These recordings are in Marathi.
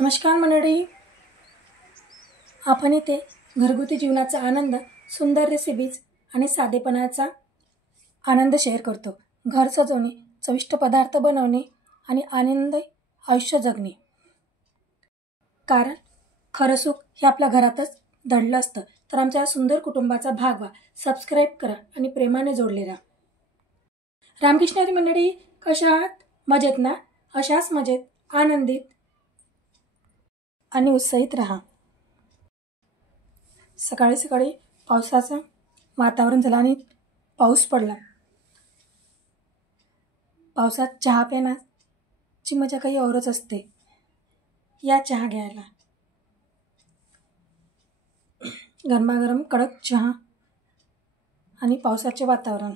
नमस्कार मंडळी, आपण इथे घरगुती जीवनाचा आनंद, सुंदर रेसिपीज आणि साधेपणाचा आनंद शेअर करतो. घर सजवणे, चविष्ट पदार्थ बनवणे आणि आनंदी आयुष्य जगणे. कारण खरं सुख हे आपल्या घरातच दडलं असतं. तर आमच्या या सुंदर कुटुंबाचा भाग व्हा, सबस्क्राईब करा आणि प्रेमाने जोडले राहा. रामकृष्ण हरी मंडळी, कशा आहात? मजेत ना? अशाच मजेत, आनंदित आणि उत्साहित राहा. सकाळी सकाळी पावसाचं वातावरण झालं आणि पाऊस पडला. पावसात चहा पिण्याची मजा काही औरच असते. या चहा घ्यायला, गरमागरम कडक चहा आणि पावसाचे वातावरण.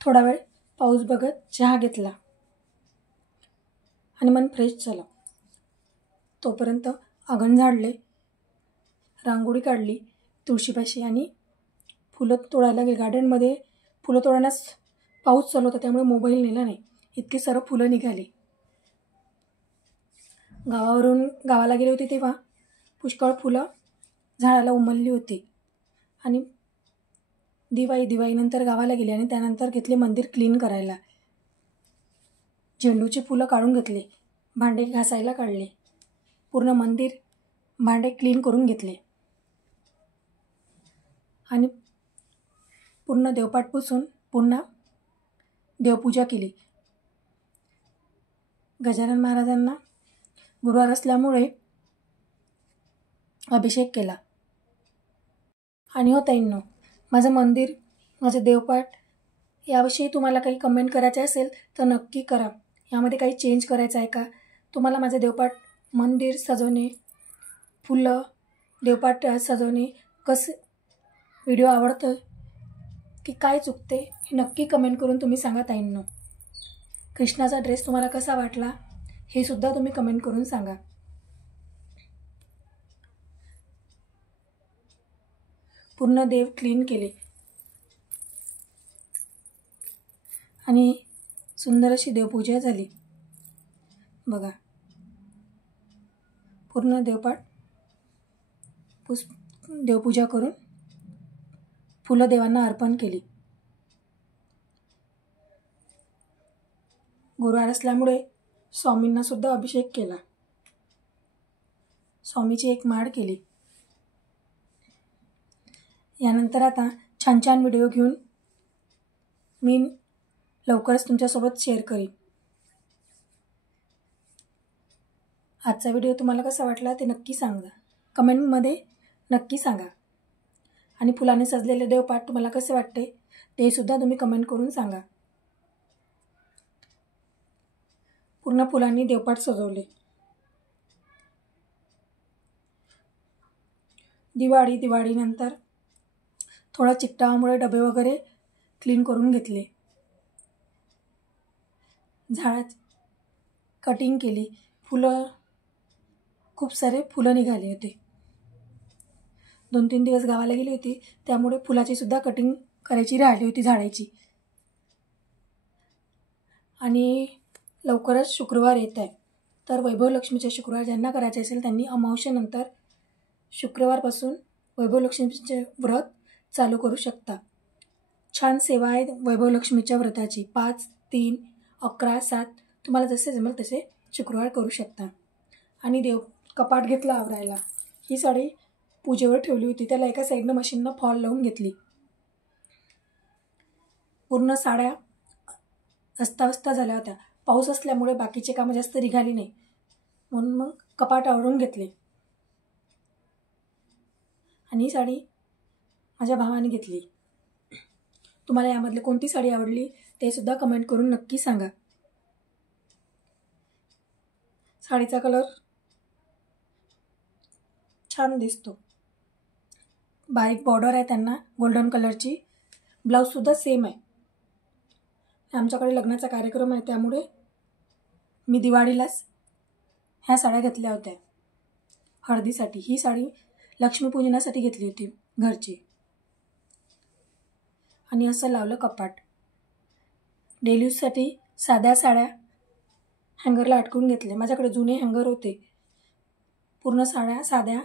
थोडा वेळ पाऊस बघत चहा घेतला आणि मन फ्रेश झालं. तोपर्यंत अंगण झाडले, रांगोळी काढली तुळशीपाशी आणि फुलं तोडायला गेले. गार्डनमध्ये फुलं तोडण्यास पाऊस चालू होता, त्यामुळे मोबाईल नेला नाही. इतकी सर्व फुलं निघाली. गावाला गेली होती तेव्हा पुष्कळ फुलं झाडाला उमलली होती. आणि दिवाळीनंतर गावाला गेले आणि त्यानंतर घेतले मंदिर क्लीन करायला. झेंडूची फुलं काढून घेतले, भांडे घासायला काढले, पूर्ण मंदिर भांडे क्लीन करून घेतले आणि पूर्ण देवपाट पुसून पुन्हा देवपूजा केली. गजानन महाराजांना गुरुवार असल्यामुळे अभिषेक केला. आणि हो ताईंनो, माझं मंदिर, माझं देवपाट याविषयी तुम्हाला काही कमेंट करायचे असेल तर नक्की करा. यामध्ये काही चेंज करायचं आहे का? तुम्हाला माझं देवपाट, मंदिर सजवणे, फुलं, देवपाट सजवणे कसं व्हिडिओ आवडतं की काय चुकते हे नक्की कमेंट करून तुम्ही सांगा ताईंनो. कृष्णाचा ड्रेस तुम्हाला कसा वाटला हे सुद्धा तुम्ही कमेंट करून सांगा. पूर्ण देव क्लीन केले आणि सुंदर अशी देवपूजा झाली. बघा, पूर्ण देवपाट देवपूजा करून फुलं देवांना अर्पण केली. गुरुवार असल्यामुळे स्वामींना सुद्धा अभिषेक केला. स्वामीची एक माळ केली. यानंतर आता छान छान व्हिडिओ घेऊन मी लवकरच तुमच्यासोबत शेअर करीन. आजचा व्हिडिओ तुम्हाला कसा वाटला ते नक्की सांगा, कमेंटमध्ये नक्की सांगा. आणि फुलाने सजलेले देवपाट तुम्हाला कसे वाटते ते सुद्धा तुम्ही कमेंट करून सांगा. पूर्ण फुलांनी देवपाट सजवले. दिवाळीनंतर थोडा चिकटामुळे डबे वगैरे क्लीन करून घेतले. झाडात कटिंग केली. खूप सारे फुलं निघाले होते. 2-3 दिवस गावाला गेली होती, त्यामुळे फुलाची सुद्धा कटिंग करायची राहिली होती झाडाची. आणि लवकरच शुक्रवार येत आहे, तर वैभवलक्ष्मीचे शुक्रवार ज्यांना करायचे असेल त्यांनी अमावस्येनंतर शुक्रवारपासून वैभवलक्ष्मीचे व्रत चालू करू शकता. छान सेवा आहे वैभवलक्ष्मीच्या व्रताची. 5, 3, 11, 7 तुम्हाला जसे जमेल तसे शुक्रवार करू शकता. आणि कपाट घेतला आवरायला. ही साडी पूजेवर ठेवली होती, त्याला एका साईडनं मशीननं फॉल लावून घेतली. पूर्ण साड्या अस्ताव्यस्त झाल्या होत्या. पाऊस असल्यामुळे बाकीचे कामं जास्त निघाली नाही, म्हणून मग कपाट आवरून घेतले. आणि ही साडी माझ्या भावाने घेतली. तुम्हाला यामधली कोणती साडी आवडली ते सुद्धा कमेंट करून नक्की सांगा. साडीचा कलर छान दिसतो. बारीक बॉर्डर आहे त्यांना गोल्डन कलरची. ब्लाऊजसुद्धा सेम आहे. आमच्याकडे लग्नाचा कार्यक्रम आहे, त्यामुळे मी दिवाळीलाच ह्या साड्या घेतल्या होत्या हळदीसाठी. ही साडी लक्ष्मीपूजनासाठी घेतली होती घरची. आणि असं लावलं कपाट. डेली यूजसाठी साध्या साड्या हँगरला अटकवून घेतले. माझ्याकडे जुने हँगर होते. पूर्ण साड्या साध्या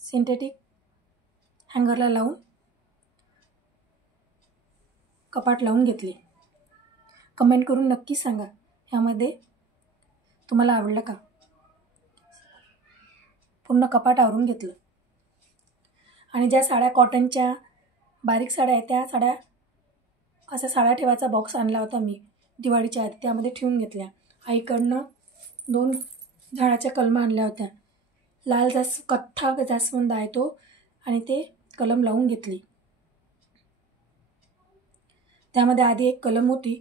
सिंथेटिक हँगरला लावून कपाट लावून घेतले. कमेंट करून नक्की सांगा यामध्ये तुम्हाला आवडलं का. पूर्ण कपाट आवरून घेतलं. आणि ज्या साड्या कॉटनच्या बारीक साड्या आहेत त्या साड्या अशा साड्या ठेवायचा बॉक्स आणला होता मी दिवाळीच्या आधी, त्यामध्ये ठेवून घेतल्या. आईकडनं 2 झाडाच्या कलमा आणल्या होत्या. लाल कथ्था जास्वंद आहे तो, आणि ते कलम लावून घेतली. त्यामध्ये आधी एक कलम होती,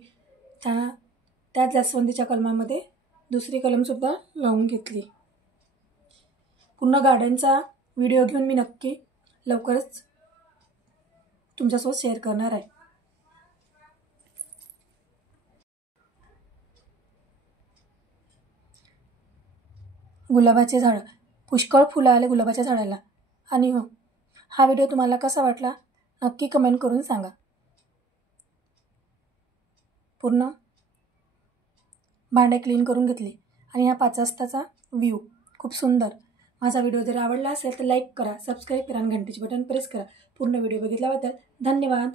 त्या जास्वंदीच्या कलमामध्ये दुसरी कलमसुद्धा लावून घेतली. पूर्ण गार्डनचा व्हिडिओ घेऊन मी नक्की लवकरच तुमच्यासोबत शेअर करणार आहे. गुलाबाचे झाड, पुष्कळ फुलं आले गुलाबाच्या झाडाला. आणि हो, हा व्हिडिओ तुम्हाला कसा वाटला नक्की कमेंट करून सांगा. पूर्ण भांडे क्लीन करून घेतले आणि हा 5 वाजताचा व्ह्यू खूप सुंदर. माझा व्हिडिओ जर आवडला असेल तर लाईक करा, सबस्क्राईब करा आणि घंटीचे बटन प्रेस करा. पूर्ण व्हिडिओ बघितल्याबद्दल धन्यवाद.